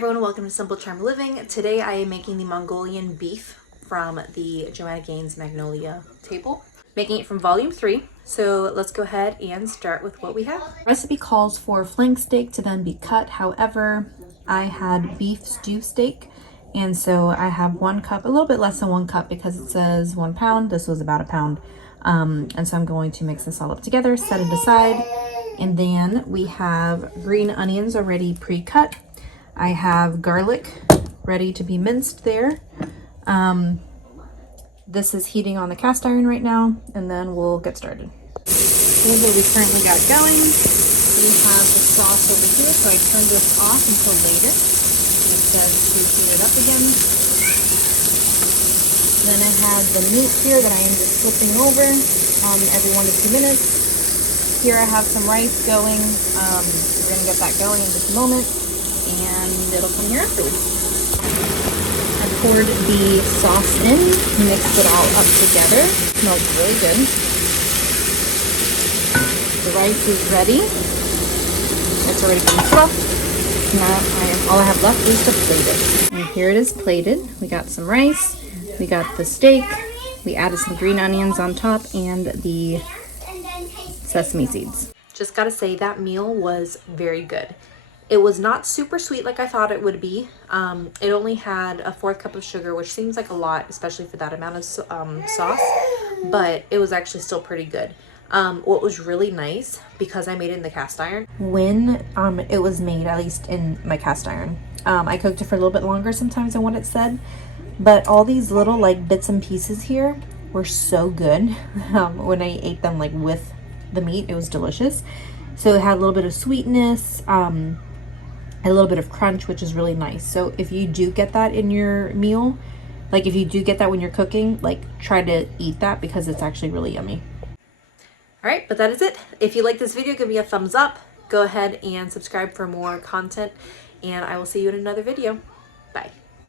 everyone, welcome to Simple Charm Living. Today I am making the Mongolian beef from the Joanna Magnolia table. Making it from volume 3. So let's go ahead and start with what we have. Recipe calls for flank steak to then be cut. However, I had beef stew steak, and so I have 1 cup, a little bit less than 1 cup because it says 1 pound. This was about a pound. And so I'm going to mix this all up together, set it aside. And then we have green onions already pre-cut. I have garlic ready to be minced there. This is heating on the cast iron right now, and then we'll get started. Here's what we currently got going. We have the sauce over here, so I turned this off until later. It says to heat it up again. Then I have the meat here that I am just flipping over every 1 to 2 minutes. Here I have some rice going. We're gonna get that going in just a moment, and it'll come here afterwards. I poured the sauce in, mixed it all up together. It smells really good. The rice is ready. It's already been fluffed. Now all I have left is to plate it. And here it is plated. We got some rice, we got the steak, we added some green onions on top, and the sesame seeds. Just gotta say, that meal was very good. It was not super sweet like I thought it would be. It only had a 1/4 cup of sugar, which seems like a lot, especially for that amount of sauce, but it was actually still pretty good. What was really nice, because I made it in the cast iron. When it was made, at least in my cast iron, I cooked it for a little bit longer sometimes than what it said, but all these little like bits and pieces here were so good. When I ate them like with the meat, it was delicious. So it had a little bit of sweetness, a little bit of crunch, which is really nice. So if you do get that in your meal, like if you do get that when you're cooking, like try to eat that because it's actually really yummy. All right, but that is it. If you like this video, give me a thumbs up. Go ahead and subscribe for more content, and I will see you in another video. Bye.